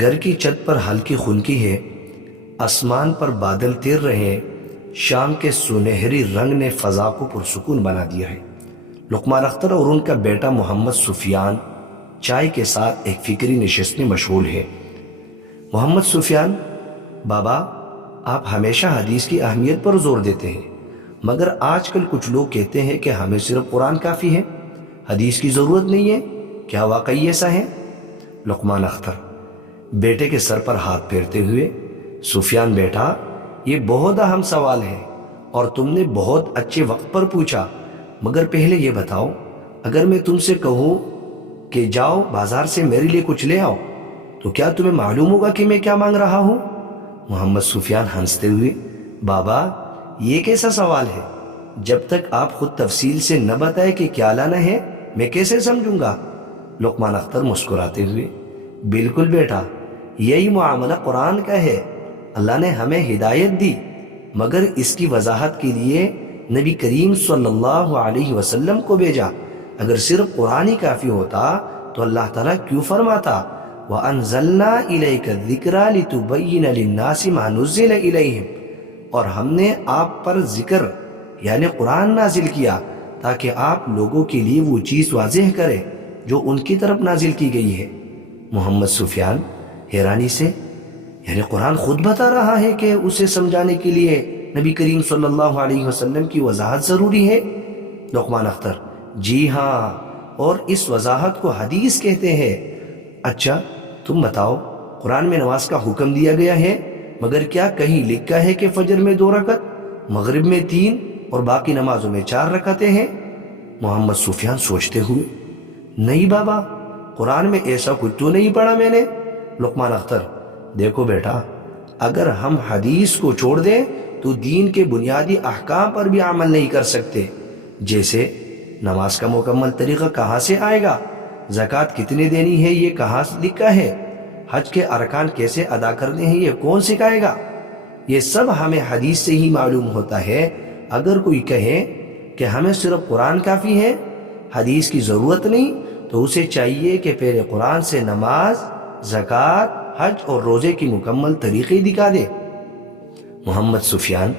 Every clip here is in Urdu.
گھر کی چھت پر ہلکی خنکی ہے، آسمان پر بادل تیر رہے ہیں، شام کے سنہری رنگ نے فضا کو پرسکون بنا دیا ہے۔ لقمان اختر اور ان کا بیٹا محمد سفیان چائے کے ساتھ ایک فکری نشست میں مشغول ہے۔ محمد سفیان: بابا، آپ ہمیشہ حدیث کی اہمیت پر زور دیتے ہیں، مگر آج کل کچھ لوگ کہتے ہیں کہ ہمیں صرف قرآن کافی ہے، حدیث کی ضرورت نہیں ہے، کیا واقعی ایسا ہے؟ لقمان اختر بیٹے کے سر پر ہاتھ پھیرتے ہوئے: سفیان بیٹا، یہ بہت اہم سوال ہے اور تم نے بہت اچھے وقت پر پوچھا، مگر پہلے یہ بتاؤ، اگر میں تم سے کہوں کہ جاؤ بازار سے میرے لیے کچھ لے آؤ، تو کیا تمہیں معلوم ہوگا کہ میں کیا مانگ رہا ہوں؟ محمد سفیان ہنستے ہوئے: بابا، یہ کیسا سوال ہے؟ جب تک آپ خود تفصیل سے نہ بتائے کہ کیا لانا ہے، میں کیسے سمجھوں گا؟ لقمان اختر مسکراتے ہوئے: بالکل بیٹا، یہی معاملہ قرآن کا ہے، اللہ نے ہمیں ہدایت دی، مگر اس کی وضاحت کے لیے نبی کریم صلی اللہ علیہ وسلم کو بھیجا۔ اگر صرف قرآن ہی کافی ہوتا تو اللہ تعالیٰ کیوں فرماتا وَأَنزَلْنَا إِلَيْكَ الذِّكْرَ لِتُبَيِّنَ لِلنَّاسِ مَا نُزِّلَ إِلَيْهِمْ، اور ہم نے آپ پر ذکر یعنی قرآن نازل کیا تاکہ آپ لوگوں کے لیے وہ چیز واضح کرے جو ان کی طرف نازل کی گئی ہے۔ محمد سفیان حیرانی سے: یعنی قرآن خود بتا رہا ہے کہ اسے سمجھانے کے لیے نبی کریم صلی اللہ علیہ وسلم کی وضاحت ضروری ہے؟ لقمان اختر: جی ہاں، اور اس وضاحت کو حدیث کہتے ہیں۔ اچھا، تم بتاؤ، قرآن میں نماز کا حکم دیا گیا ہے، مگر کیا کہیں لکھا ہے کہ فجر میں 2 رکعت، مغرب میں 3 اور باقی نمازوں میں 4 رکعتیں ہیں؟ محمد سفیان سوچتے ہوئے: نہیں بابا، قرآن میں ایسا کچھ تو نہیں پڑھا میں نے۔ لقمان اختر: دیکھو بیٹا، اگر ہم حدیث کو چھوڑ دیں تو دین کے بنیادی احکام پر بھی عمل نہیں کر سکتے، جیسے نماز کا مکمل طریقہ کہاں سے آئے گا، زکوٰۃ کتنے دینی ہے یہ کہاں لکھا ہے، حج کے ارکان کیسے ادا کرنے ہیں یہ کون سکھائے گا؟ یہ سب ہمیں حدیث سے ہی معلوم ہوتا ہے۔ اگر کوئی کہے کہ ہمیں صرف قرآن کافی ہے، حدیث کی ضرورت نہیں، تو اسے چاہیے کہ پہلے قرآن سے نماز، زکوٰۃ، حج اور روزے کی مکمل طریقے دکھا دے۔ محمد سفیان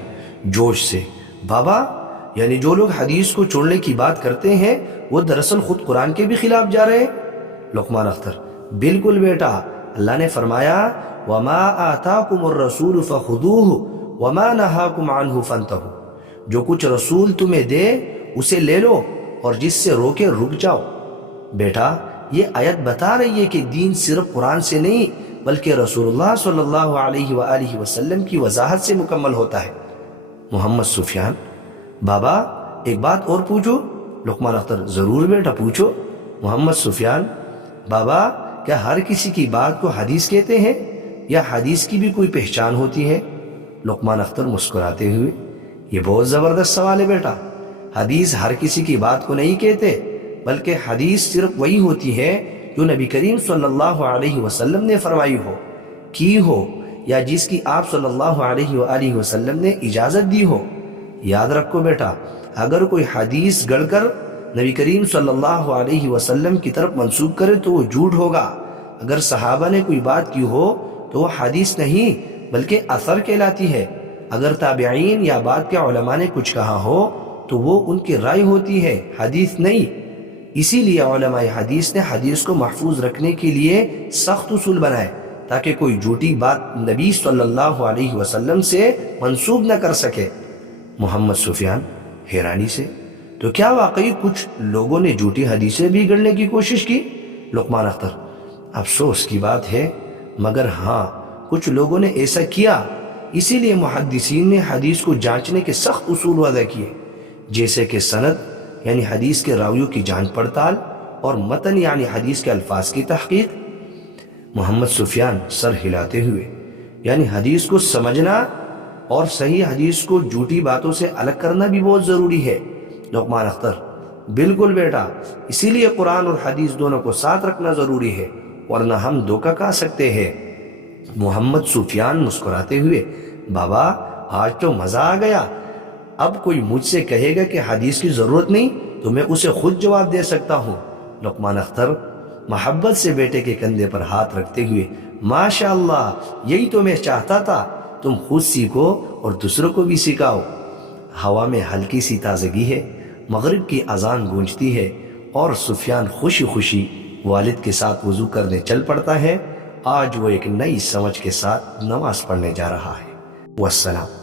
جوش سے: بابا، یعنی جو لوگ حدیث کو چھوڑنے کی بات کرتے ہیں وہ دراصل خود قرآن کے بھی خلاف جا رہے ہیں؟ لقمان اختر: بالکل بیٹا، اللہ نے فرمایا وَمَا آتَاكُمُ الرَّسُولُ فَخُذُوهُ وَمَا نَهَاكُمْ عَنْهُ فَانْتَهُوا، جو کچھ رسول تمہیں دے اسے لے لو اور جس سے روکے رک جاؤ۔ بیٹا، یہ آیت بتا رہی ہے کہ دین صرف قرآن سے نہیں بلکہ رسول اللہ صلی اللہ علیہ وآلہ وسلم کی وضاحت سے مکمل ہوتا ہے۔ محمد سفیان: بابا، ایک بات اور پوچھو؟ لقمان اختر: ضرور بیٹا، پوچھو۔ محمد سفیان: بابا، کیا ہر کسی کی بات کو حدیث کہتے ہیں یا حدیث کی بھی کوئی پہچان ہوتی ہے؟ لقمان اختر مسکراتے ہوئے: یہ بہت زبردست سوال ہے بیٹا، حدیث ہر کسی کی بات کو نہیں کہتے، بلکہ حدیث صرف وہی ہوتی ہے جو نبی کریم صلی اللہ علیہ وسلم نے فرمائی ہو، کی ہو، یا جس کی آپ صلی اللہ علیہ وآلہ وسلم نے اجازت دی ہو۔ یاد رکھو بیٹا، اگر کوئی حدیث گڑھ کر نبی کریم صلی اللہ علیہ وسلم کی طرف منسوب کرے تو وہ جھوٹ ہوگا۔ اگر صحابہ نے کوئی بات کی ہو تو وہ حدیث نہیں بلکہ اثر کہلاتی ہے۔ اگر تابعین یا بعد کے علماء نے کچھ کہا ہو تو وہ ان کی رائے ہوتی ہے، حدیث نہیں۔ اسی لیے علماء حدیث نے حدیث کو محفوظ رکھنے کے لیے سخت اصول بنائے تاکہ کوئی جھوٹی بات نبی صلی اللہ علیہ وسلم سے منسوب نہ کر سکے۔ محمد سفیان حیرانی سے: تو کیا واقعی کچھ لوگوں نے جھوٹی حدیثیں بھی گڑھنے کی کوشش کی؟ لقمان اختر: افسوس کی بات ہے، مگر ہاں، کچھ لوگوں نے ایسا کیا۔ اسی لیے محدثین نے حدیث کو جانچنے کے سخت اصول وضع کیے، جیسے کہ سند یعنی حدیث کے راویوں کی جانچ پڑتال، اور متن یعنی حدیث کے الفاظ کی تحقیق۔ محمد سفیان سر ہلاتے ہوئے: یعنی حدیث کو سمجھنا اور صحیح حدیث کو جھوٹی باتوں سے الگ کرنا بھی بہت ضروری ہے۔ لقمان اختر: بالکل بیٹا، اسی لیے قرآن اور حدیث دونوں کو ساتھ رکھنا ضروری ہے، ورنہ ہم دھوکہ کھا سکتے ہیں۔ محمد سفیان مسکراتے ہوئے: بابا، آج تو مزہ آ گیا، اب کوئی مجھ سے کہے گا کہ حدیث کی ضرورت نہیں تو میں اسے خود جواب دے سکتا ہوں۔ لقمان اختر محبت سے بیٹے کے کندھے پر ہاتھ رکھتے ہوئے ماشاء اللہ، یہی تو میں چاہتا تھا، تم خود سیکھو اور دوسروں کو بھی سکھاؤ۔ ہوا میں ہلکی سی تازگی ہے، مغرب کی اذان گونجتی ہے اور سفیان خوشی خوشی والد کے ساتھ وضو کرنے چل پڑتا ہے۔ آج وہ ایک نئی سمجھ کے ساتھ نماز پڑھنے جا رہا ہے۔ والسلام۔